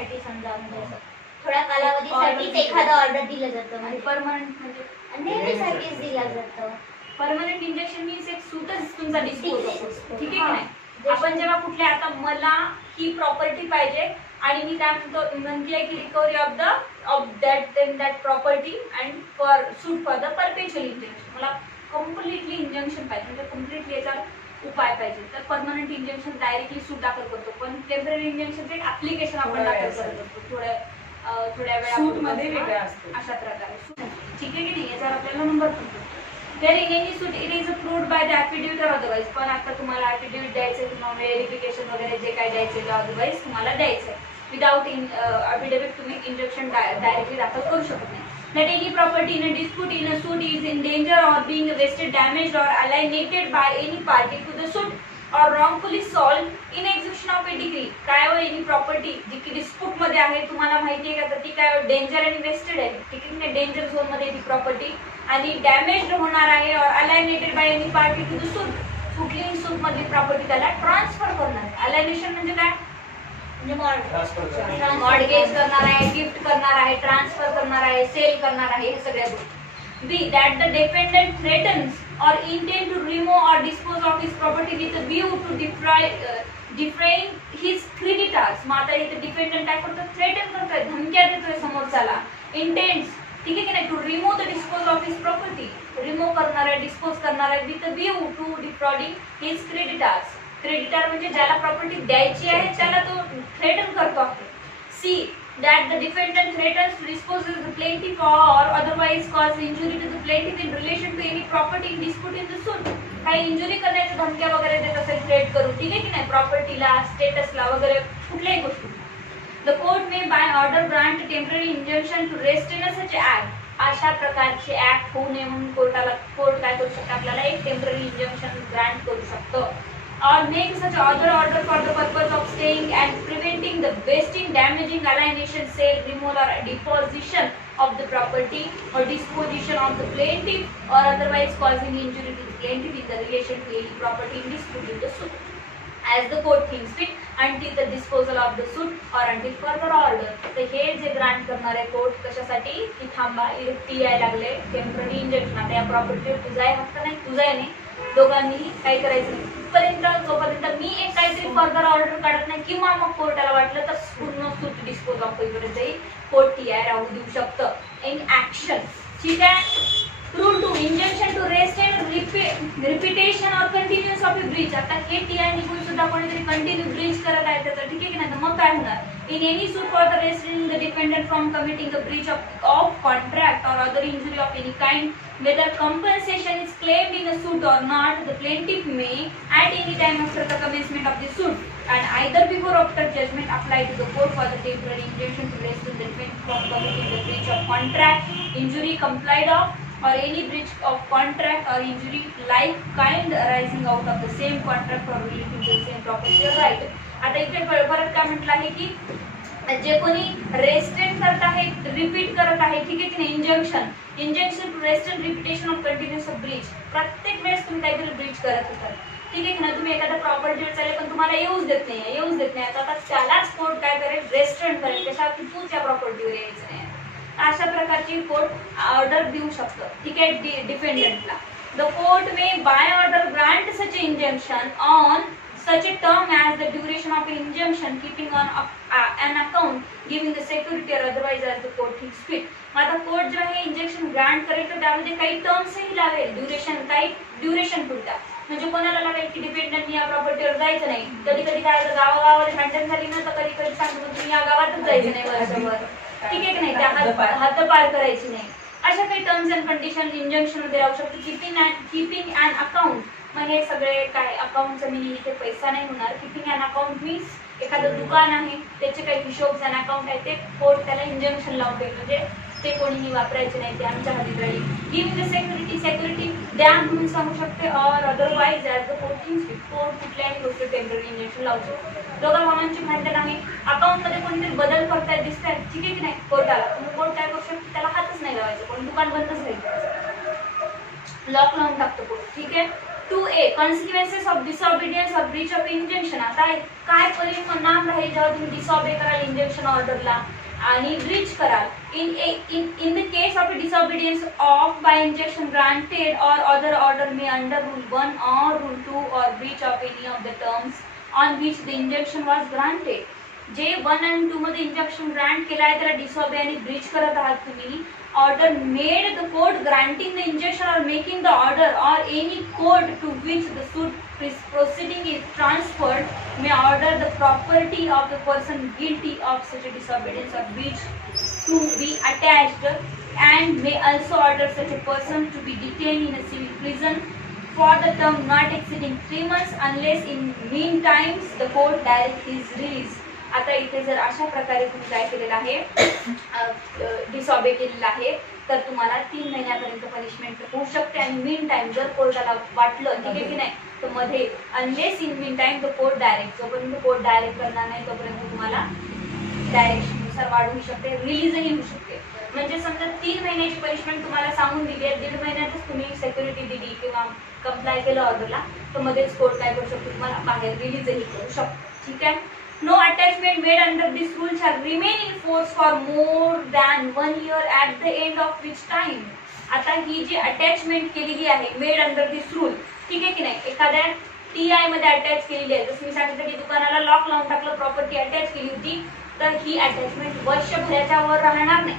कालावधीसाठी समजा म्हणजे असं थोड्या कालावधीसाठीच एखादं ऑर्डर दिलं जातं आणि परमनंट म्हणजे नेहमीसाठीच दिलं जातं. परमनंट इंजेक्शन मीन्स एक सूटच तुमचा डिस्पोज होतो, ठीक आहे की नाही. हा. आपण जेव्हा कुठल्या आता मला ही प्रॉपर्टी पाहिजे आणि मी काय म्हणते की recovery of that property and for suit for the परपेच्युअल injection, मला कम्प्लिटली इंजेक्शन पाहिजे म्हणजे कम्प्लिटली याचा उपाय पाहिजे. तर परमनंट इंजेक्शन डायरेक्टली सूट दाखल करतो, पण टेम्पररी इंजेक्शनचे एक ऍप्लिकेशन आपण दाखल करत असतो थोड्या सूटमध्ये वेगळा असतो. अशा प्रकारे, ठीक आहे की नाही. याच्यावर आपल्याला नंबर पण there in any suit it is approved by the affidavit or otherwise. पण आता तुम्हाला ॲफिडेव्हिट द्यायचं किंवा व्हेरिफिकेशन वगैरे जे काही द्यायचं ते अदरवाइज तुम्हाला द्यायचं आहे. विदाउट ॲफिडेव्हिट तुम्ही इंजेक्शन डायरेक्टली दाखल करू शकत नाही. That any property in a dispute in a suit is in danger or being wasted, damaged or alienated by any party to the suit or wrongfully sold in execution of a decree. काय हो any property जी की dispute मध्ये आहे, तुम्हाला माहिती आहे का ती काय डेंजर आणि वेस्टेड आहे, ठीक आहे नाही, डेंजर झोन मध्ये ती प्रॉपर्टी आणि डॅमेज होणार आहे or alienated by any party to the suit, कुठलीही सूट मधली प्रॉपर्टी त्याला ट्रान्सफर करणार आहे. अलाइनेशन म्हणजे काय, म्हणजे मॉर्गेज करणार आहे, गिफ्ट करणार आहे, ट्रान्सफर करणार आहे, सेल करणार आहे, हे सगळ्या गोष्टी. Be that the defendant threatens or intend to remove or dispose of his property with a view to defrain his creditors. मग आता इथे डिफेंडंट काय करतो, थ्रेटन करतोय, धमक्या देतोय समोरच्याला. इंटेंड्स, ठीक आहे की नाही, to remove the dispose of his property, remove करणार आहे, डिस्पोज करणार आहे with a view to defrauding his creditors. Creditor म्हणजे ज्याला प्रॉपर्टी द्यायची आहे त्याला तो थ्रेटन करतो आपण. See that the defendant threatens to dispose of the plaintiff or otherwise cause injury to the plaintiff in relation to any property in dispute in the suit. काही injury करण्याच्या धमक्या वगैरे देत असेल थ्रेट करून, ठीक आहे की नाही, प्रॉपर्टीला, स्टेटसला वगैरे कुठल्याही गोष्टी. The court may by order grant temporary injunction to restrain such act. अशा प्रकारचे ऍक्ट होऊ नये म्हणून कोर्ट काय करू शकतो, आपल्याला एक टेम्पररी इंजंक्शन ग्रांट करू शकतो. Or make such other order for the purpose of staying and preventing the wasting, damaging, alienation, sale, removal or deposition of the property or disposition of the plaintiff or otherwise causing injury to the plaintiff in the relation to any property in dispute in the suit, as the court thinks fit until the disposal of the suit or until further order. तर हे जे grant करणार आहे court कशासाठी, की थांबा TI लागले temporary injection, आता या प्रॉपर्टीवर तुझाही हक्क नाही, तुझाही नाही, दोघांनी काय करायचं नाही जोपर्यंत मी एक काहीतरी फर्दर ऑर्डर काढत नाही किंवा मग कोर्टाला वाटलं तर पूर्ण सूट डिस्पोज ऑफ होईपर्यंतही कोर्ट TI राहू देऊ शकतं. इन ऍक्शन, ठीक आहे. Rule 2 injunction to restrain repetition or continuous of a breach. आता हे TI निघून सुद्धा कोणीतरी कंटिन्यू ब्रीच करत आहे त्याचं, ठीक आहे की नाही, तर मग काय होणार, in any suit for the restraining the defendant from committing the breach of contract or other injury of any kind, whether compensation is claimed in a suit or not, the plaintiff may at any time after the commencement of the suit and either before or after judgment apply to the court for the temporary injunction to restrain the defendant from committing the breach of contract, injury complied of or any breach of contract or injury like kind arising out of the same contract or relating to the same property or right. आता इथे परत काय म्हटलं आहे की जे कोणी restrain करत आहे, रिपीट करत आहे, ठीक आहे की नाही, injunction to restrain repetition of continuous breach. प्रत्येक वेळेस तुम्ही काहीतरी ब्रीच करत होता, ठीक आहे की नाही, तुम्ही एखाद्या प्रॉपर्टीवर चालेल पण तुम्हाला येऊच देत नाही, आता त्यालाच कोर्ट काय करेल, रेस्ट्रेन करेल, त्याच्यावरती तू त्या प्रॉपर्टीवर यायचं नाही. अशा प्रकारची कोर्ट ऑर्डर देऊ शकतो, ठीक आहे, डिफेंडंटला. The court may by order grant such injunction on such a term as the duration of an injunction keeping on an account giving the security or otherwise as the court thinks fit. आता court जेव्हा हे injection grant करेल तर त्यामध्ये काही टर्म्सही लावेल, duration पुरता, म्हणजे कोणाला लावेल की डिपेंडंट या प्रॉपर्टीवर जायचं नाही. कधी कधी काय होतं, गावागावाला भांडण झाली ना तर कधी कधी सांगतो तुम्ही या गावातच जायचं नाही वर्षभर, ठीक आहे की नाही, त्या हद्दपार करायची नाही. अशा काही टर्म्स अँड कंडिशन इंजंक्शन मध्ये राहू शकतो. कीपिंग अँड अकाउंट, मग हे सगळे काय अकाउंटचं मिनिंग इथे पैसा नाही होणार. कीपिंग अँड अकाउंट मीन्स एखादं दुकान आहे त्याचे काही हिशोब अँड अकाउंट आहे ते कोर्ट त्याला इंजंक्शन लावते, म्हणजे ते कोणीही वापरायचे नाही, ते आमच्या हातीत राहील. गिव्ह द सेक्युरिटी द्या म्हणून सांगू शकते और otherwise as the court thinks fit. Court कुठल्याही गोष्टी टेम्पररी इंजंक्शन लावू शकतो. दोघा भावांची भांडण आहे, अकाउंट मध्ये कोणीतरी बदल करतायत दिसतात, ठीक आहे की नाही, कोर्टाला, मग कोर्ट काय करू शकतो, त्याला हातच नाही लावायचं, पण दुकान बंदच राहील, लॉक लावून टाकतो कोर्ट, ठीक आहे. 2A consequences of disobedience or breach of injunction. आता काय परिणाम राहील जेव्हा तुम्ही disobey कराल इंजंक्शन ऑर्डरला आणि ब्रीच कराल. In the case of a disobedience of by injunction granted or other order may under rule 1 or rule 2 or breach of any of the terms on which the injunction was granted. जे 1 आणि 2 मध्ये injunction grant केला आहे त्याला डिसॉबे आणि ब्रीच करत आहात तुम्ही. Order made the court granting the injunction or making the order or any court to which the suit proceeding is transferred may order the property of the person guilty of such a disobedience or breach to be attached and may also order such a person to be detained in a civil prison for the term not exceeding 3 months unless in meantime the court directs his release. आता इथे जर अशा प्रकारे तुम्ही काय केलेलं आहे डिसॉबे केलेलं आहे तर तुम्हाला 3 महिन्यापर्यंत पनिशमेंट होऊ शकते. आणि मीन टाइम जर कोर्टाला वाटलं ठीक आहे की नाही तर मध्ये unless in mean time the court direct, जोपर्यंत कोर्ट डायरेक्ट करणार नाही तोपर्यंत तुम्हाला डायरेक्शननुसार वाढवू शकते, रिलीजही होऊ शकते. म्हणजे समजा 3 महिन्याची पनिशमेंट तुम्हाला सांगून दिली आहे, 1.5 महिन्यातच तुम्ही सिक्युरिटी दिली किंवा कंप्लाय केलं ऑर्डरला तर मध्येच कोर्ट काय करू शकतो तुम्हाला बाहेर रिलीजही करू शकतो. ठीक आहे. No attachment made under this rule shall remain in force for more than 1 year at the end of which time. आता ही जी अटॅचमेंट केलेली आहे मेड अंडर दिस रूल ठीक आहे की नाही, एखाद्या TI मध्ये अटॅच केलेली आहे, जसं मी सांगितलं की दुकानाला लॉक लावून टाकलं, प्रॉपर्टी अटॅच केली होती तर ही अटॅचमेंट वर्षभराच्या वर राहणार नाही.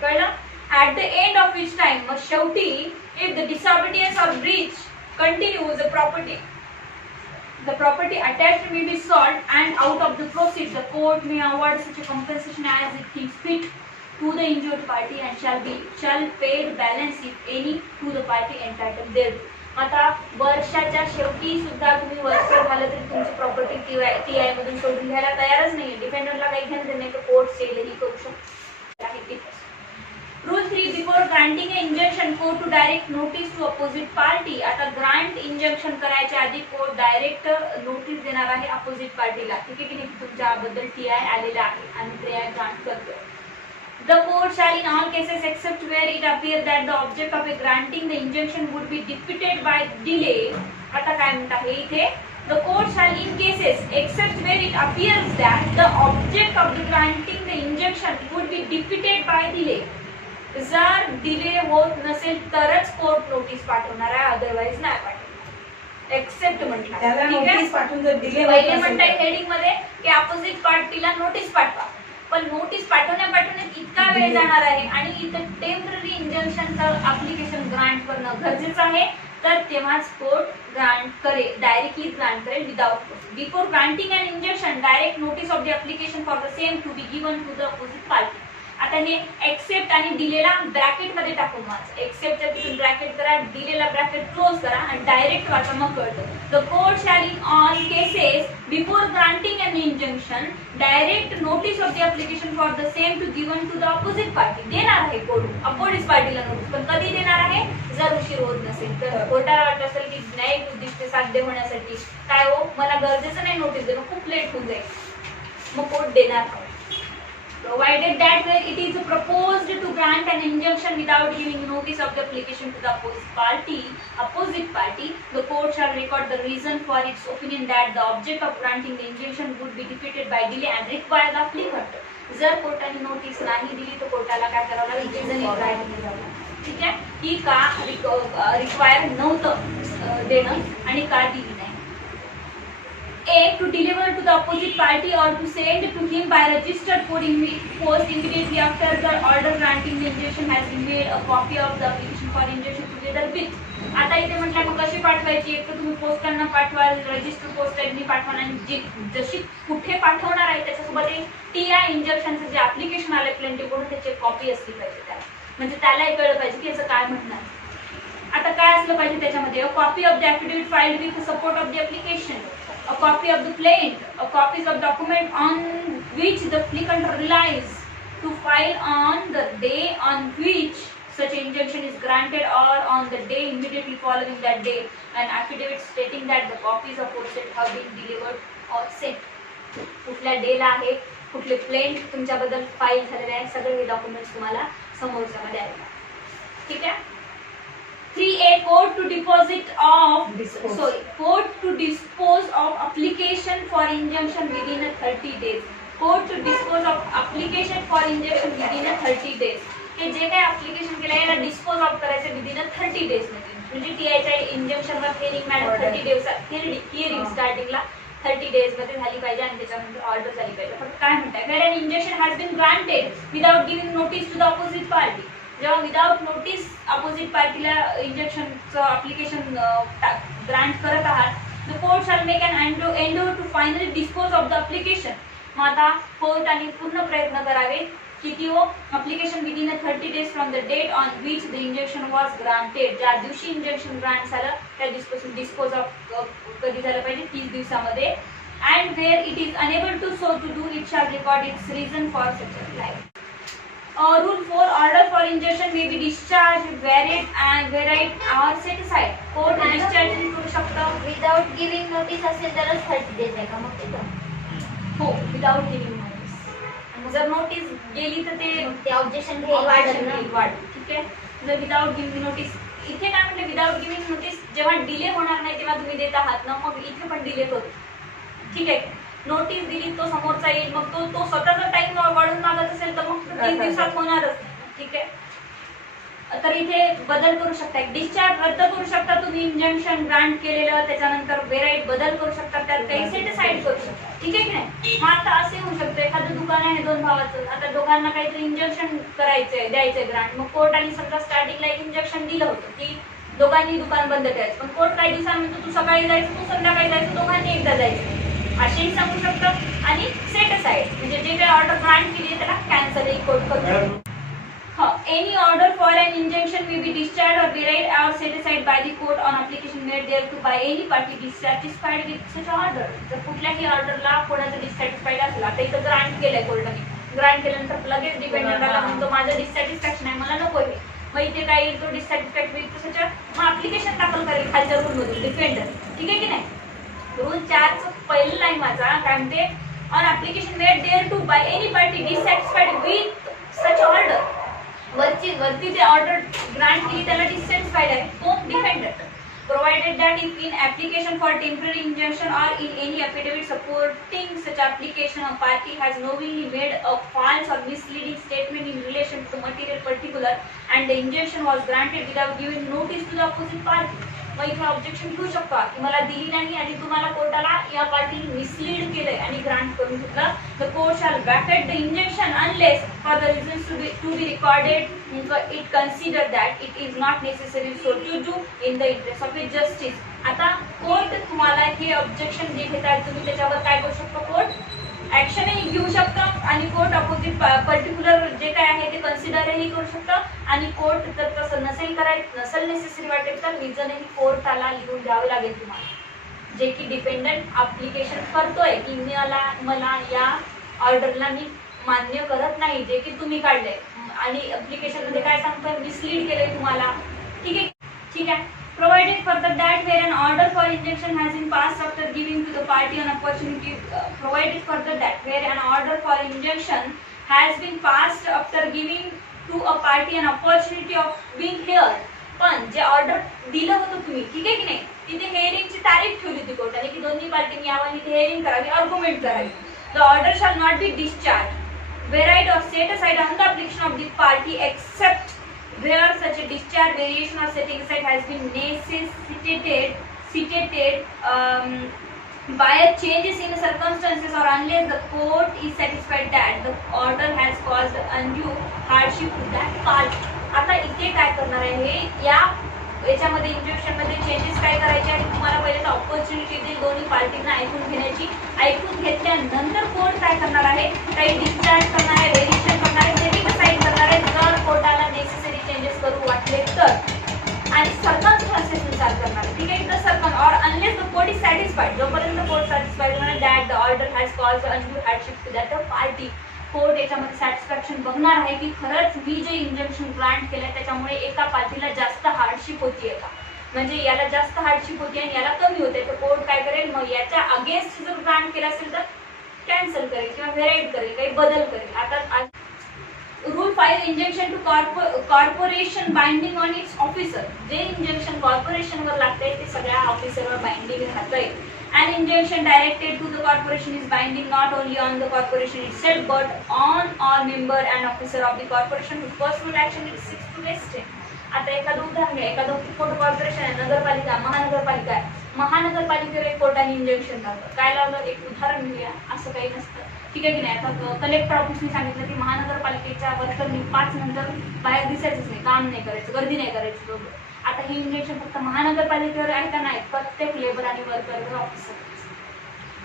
कळलं? At the end of which time, मग शेवटी if the disobedience or breach continues the property attached may be sought and out of the proceeds the court may award such a compensation as it thinks fit to the injured party and shall pay the balance if any to the party entitled thereto. आता वर्षाच्या शेवटी सुद्धा तुम्ही वर्ष झालं तरी तुमची property TI मधून सोडून घ्यायला तयारच नाही. डिफेंडरला काही घेणं नाही तर कोर्ट सेलही करू शकतो. Rule 3, before granting an injunction, court to direct notice to opposite party. आता ग्रांट इंजंक्शन करायच्या आधी कोर्ट डायरेक्ट नोटीस देणार आहे अपोजिट पार्टीला. ठीक आहे की नाही, तुमच्याबद्दल TI आलेला आहे आणि TI ग्रांट करतो. The court shall in all cases except where it appears that the object of a granting the injunction would be defeated by delay. आता काय म्हणत आहे इथे, the court shall in cases except where it appears that the object of the granting the injunction would be defeated by delay. जर delay होत नसेल तरच court notice पाठवणार आहे, अदरवाइज नाही पाठवणार. एक्सेप्ट म्हटलं त्याला नोटीस पाठवून जर डिले पहिले म्हणताय हेडिंग मध्ये की अपोजिट पार्टीला नोटीस पाठवा, पण नोटीस पाठवण्यात इतका वेळ जाणार आहे आणि इथं टेम्पररी इंजंक्शनचं ऍप्लिकेशन ग्रांट करणं गरजेचं आहे तर तेव्हाच कोर्ट ग्रांट करेल, डायरेक्टली ग्रांट करेल without. Before granting an injunction direct notice of the application for the same to be given to the opposite party. आता हे एक्सेप्ट आणि डिलेला ब्रॅकेट मध्ये टाकून वाचा. एक्सेप्टच्या तिथून ब्रॅकेट करा, डिलेला ब्रॅकेट क्लोज करा आणि डायरेक्ट वाचा, मग कळतं. The court shall in all cases before granting an injunction direct notice of the application for the same to given to the opposite party. देणार आहे कोर्ट अपोजिट पार्टीला नोटीस, पण कधी देणार आहे जर उशीर होत नसेल तर. कोर्टाला वाटत असेल की न्यायिक उद्दिष्ट साध्य होण्यासाठी काय हो मला गरजेचं नाही नोटीस देणं, खूप लेट होऊन जाईल, मग कोर्ट देणार. Provided that where it is proposed to grant an injunction without giving notice of the application to the opposite party, the court shall record the reason for its opinion that the object of granting the injunction would be defeated by delay and require the applicant. जर कोर्टाने notice नाही दिली तर कोर्टाला काय करावं लागेल, reason. ठीक आहे, की का रिक्वायर नव्हतं देणं आणि का दिली नाही. A. To deliver to the opposite party or to send to him by registered post immediately after the order granting the injunction has been made a copy of the application for injunction together with. आता इथे म्हटलं मग कशी पाठवायची, एक तर तुम्ही पोस्टांना पाठवाल, रजिस्टर पोस्टनी पाठवाल आणि जशी कुठे पाठवणार आहे त्याच्यासोबत एक TI इंजंक्शनचं जे ऍप्लिकेशन आलं प्लेंटिव्ह कडून त्याची कॉपी असली पाहिजे त्याला, म्हणजे त्यालाही कळलं पाहिजे की याचं काय म्हणणार. आता काय असलं पाहिजे त्याच्यामध्ये, a copy of the affidavit filed with support of the application, a copy of the plaint, a copies of document on which the applicant relies to file on the day on which such injunction is granted or on the day immediately following that day, an affidavit stating that the copies of aforesaid have been delivered or sent. कुठल्या डेला आहे, कुठले plaint तुमच्याबद्दल file झालेले आहे, सगळे हे documents तुम्हाला समोरच्या मध्ये आहेत. ठीक आहे. 3A court to deposit of Dispose. court to dispose of application for injunction within a 30 days. Court to dispose of application for injunction within a 30 days. हे जे काही ऍप्लिकेशन केलं याला डिस्पोज ऑफ करायचं विदिन 30 डेज मध्ये, म्हणजे टीआयच्या इंजंक्शनवर hearing madam 30 days hearing स्टार्टिंगला 30 days मध्ये झाली पाहिजे आणि त्याच्यानंतर ऑर्डर झाली पाहिजे. फक्त काय म्हणताय, where an injunction has been granted without giving notice to the opposite party. जेव्हा विदाउट नोटीस अपोजिट पार्टीला इंजंक्शनचं ऍप्लिकेशन ग्रांट करत आहात, the court shall make an endeavour to finally dispose of the application. मग आता कोर्टाने पूर्ण प्रयत्न करावे की application within 30 days from the date on which the injunction was granted. ज्या दिवशी इंजेक्शन ग्रांट झालं त्या दिवसापासून डिस्पोज ऑफ कधी झालं पाहिजे, 30 दिवसामध्ये. And where it is unable to so to do it shall record its reason for such a life. Rule 4, order for injunction may be discharged, varied or set aside. Court discharge करू शकतं without giving notice असेल तरच 30 days आहे का मग तिथं? हो, without giving notice. जर नोटीस गेली तर ते ऑब्जेक्शन घेईल वाढ. ठीक आहे. जर विदाउट गिव्हिंग नोटीस, इथे काय म्हणते, विदाउट गिव्हिंग नोटीस जेव्हा डिले होणार नाही तेव्हा तुम्ही देत आहात ना, मग इथे पण डिले होतो. ठीक आहे. नोटीस दिली तो समोरचा येईल, मग तो स्वतःचा टाइम वाढून मागत असेल तर मग 30 दिवसात होणारच नाही. ठीक आहे. तर इथे बदल करू शकता, डिस्चार्ज रद्द करू शकता तुम्ही, इंजंक्शन ग्रांट केलेलं त्याच्यानंतर वेराईट बदल करू शकता, त्यात काही सेट साईड करू शकता. ठीक आहे की नाही. मग आता असे होऊ शकतं, एखादं दुकान आहे दोन भावाचं, आता दोघांना काहीतरी इंजंक्शन करायचंय, द्यायचंय ग्रांट. मग कोर्टाने समजा स्टार्टिंगला एक इंजंक्शन दिलं होतं की दोघांनी दुकान बंद ठेवायचं, पण कोर्ट काही दिवसानंतर तू सकाळी जायचं तू संध्याकाळी जायचं, दोघांनी एकदा जायचं असेही सांगू शकतं. आणि सेट असाइड म्हणजे जे काही ऑर्डर ग्रांट केली त्याला कॅन्सलही कोर्ट करू. Any order for an injunction may be discharged or varied or set aside by the court on application made thereto by any party dissatisfied with such order. जर कुठल्याही ऑर्डरला कोणाचं डिससॅटिस्फाईड असेल, आता इथं ग्रांट केलंय कोर्टाने, ग्रांट केल्यानंतर लगेच डिपेंडंटला म्हणतो माझं डिससॅटिस्फॅक्शन आहे, मला नको आहे. मग इथे काय येईल, तो डिससॅटिस्फॅक्ट विथ त्याच्या मग ऍप्लिकेशन दाखल करेल खालच्या रूलमधून डिफेंडर. ठीक आहे की नाही. रूल 4 चं पहिलं लाईन वाचा, काय म्हणते, on application made thereto by any party dissatisfied with such order. वरती ते ऑर्डर ग्रांट केली त्याला डिससॅटिस्फाईड आहे, कोण, defender. provided that if in application for temporary injunction or in any affidavit supporting such application a party has knowingly made a false or misleading statement in relation to material particular and the injunction was granted without giving notice to the opposite party. मग इथे objection घेऊ शकता की मला दिली नाही आणि तुम्हाला कोर्टाला या पार्टीने मिसलीड केलंय आणि ग्रांट करून घेतलं. The court shall vacate the injunction unless for the reasons to be recorded it consider that it is not necessary so to do in the interest of justice. आता कोर्ट तुम्हाला हे objection जे घेतात तुम्ही त्याच्यावर काय करू शकतो, कोर्ट ऍक्शनही घेऊ शकतं आणि कोर्ट अपोजिट पर्टिक्युलर जे काय आहे ते कन्सिडरही करू शकतं. आणि कोर्ट जर तसं नसेल नेसेसरी वाटेल तर रिझनही कोर्टाला लिहून द्यावे लागेल तुम्हाला, जे की डिपेंडंट ऍप्लिकेशन करतोय की मला या ऑर्डरला मी मान्य करत नाही जे की तुम्ही काढलंय आणि ऍप्लिकेशन मध्ये काय सांगतोय, मिसलीड केलंय तुम्हाला. ठीक आहे. Provided further that where an order for injunction has been passed after giving to the party an opportunity, provided further that where an order for injunction has been passed after giving to a party an opportunity of being heard. पण जे order दिलं होतं तुम्ही, ठीक आहे की नाही, तिथे हेअरिंगची तारीख ठेवली होती कोर्टाने की दोन्ही पार्टीने यावं आणि तिथे हेअरिंग करावी, आर्ग्युमेंट करावी. The order shall not be discharged, varied or set aside on the application of the party except where such a discharge, variation or setting aside has been necessitated by a changes in circumstances or unless the court is satisfied that the order has caused undue hardship to that party. आता इथे काय करणार आहे, याच्यामध्ये injunction मध्ये changes काय करायचे आणि तुम्हाला पहिले ऑपॉर्च्युनिटी देईल दोन्ही पार्टींना ऐकून घेण्याची. ऐकून घेतल्यानंतर कोर्ट काय करणार आहे, काही डिस्चार्ज करणार आहे, व्हेरिएशन करणार आहे, सेटिंग असाइड करणार आहे जर कोर्टाला नेसेसरी चेंजेस करू वाटले तर, आणि सर्कमस्टान्सेस नुसार करणार आहे. ठीक आहे. द सर्कम और unless the court is satisfied, जोपर्यंत कोर्ट सॅटिस्फाईड होणार that the order has caused undue hardship to that party. Court याच्यामध्ये सॅटिस्फॅक्शन बघणार आहे की खरंच मी जे इंजंक्शन ग्रांट केलंय त्याच्यामुळे एका पार्टीला जास्त हार्डशिप होतीये का, म्हणजे याला जास्त हार्डशिप होती आणि याला कमी होते. तर कोर्ट काय करेल, मग याच्या अगेन्स्ट जर ग्रांट केला असेल तर कॅन्सल करेल किंवा व्हेराईट करेल, काही बदल करेल. आता rule file injunction to corporation binding on its officer. जे injunction corporation वर लागते ते सगळ्या officer वर binding राहतंय. An injunction directed to the corporation is binding not only on the corporation itself but on all member and officer of the corporation whose personal action it seeks to restrain. आता एखादं उदाहरण घ्या, एखादं मोठं corporation आहे, नगरपालिका, महानगरपालिका आहे. महानगरपालिकेवर एक कोर्टाने इंजक्शन लावलं. काय लावलं? एक उदाहरण घेऊया. असं काही नसतं, ठीक आहे की नाही. आता कलेक्टर ऑफिसने सांगितलं की महानगरपालिकेच्या वर्करनी 5 नंतर बाहेर दिसायचंच नाही, काम नाही करायचं, गर्दी नाही करायची बरोबर. आता हे इंजेक्शन फक्त महानगरपालिकेवर आहे का? नाही, प्रत्येक लेबर आणि वर्करवर ऑफिसर,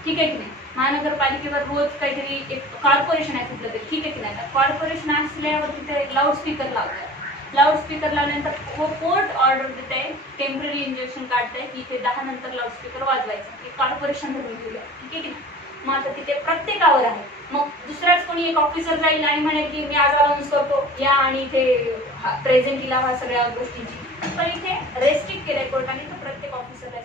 ठीक आहे की नाही. महानगरपालिकेवर रोज काहीतरी एक कॉर्पोरेशन आहे कुठलं तरी, ठीक आहे की नाही. कॉर्पोरेशन असल्यावर तिथे लाऊडस्पीकर लावतात. लाऊडस्पीकर लावल्यानंतर कोर्ट ऑर्डर देत आहे, टेम्पररी इंजेक्शन काढतंय की इथे 10 नंतर लाऊडस्पीकर वाजवायचं. हे कॉर्पोरेशन धरून ठेवलं, ठीक आहे की नाही. मग आता तिथे प्रत्येकावर आहे. मग दुसराच कोणी एक ऑफिसर जाईल आणि म्हणेल की मी आज अनाउन्स करतो या आणि इथे प्रेझेंट लावा सगळ्या गोष्टींची, पण इथे रेस्ट्रिक्ट केलंय कोर्टाने तर प्रत्येक ऑफिसरला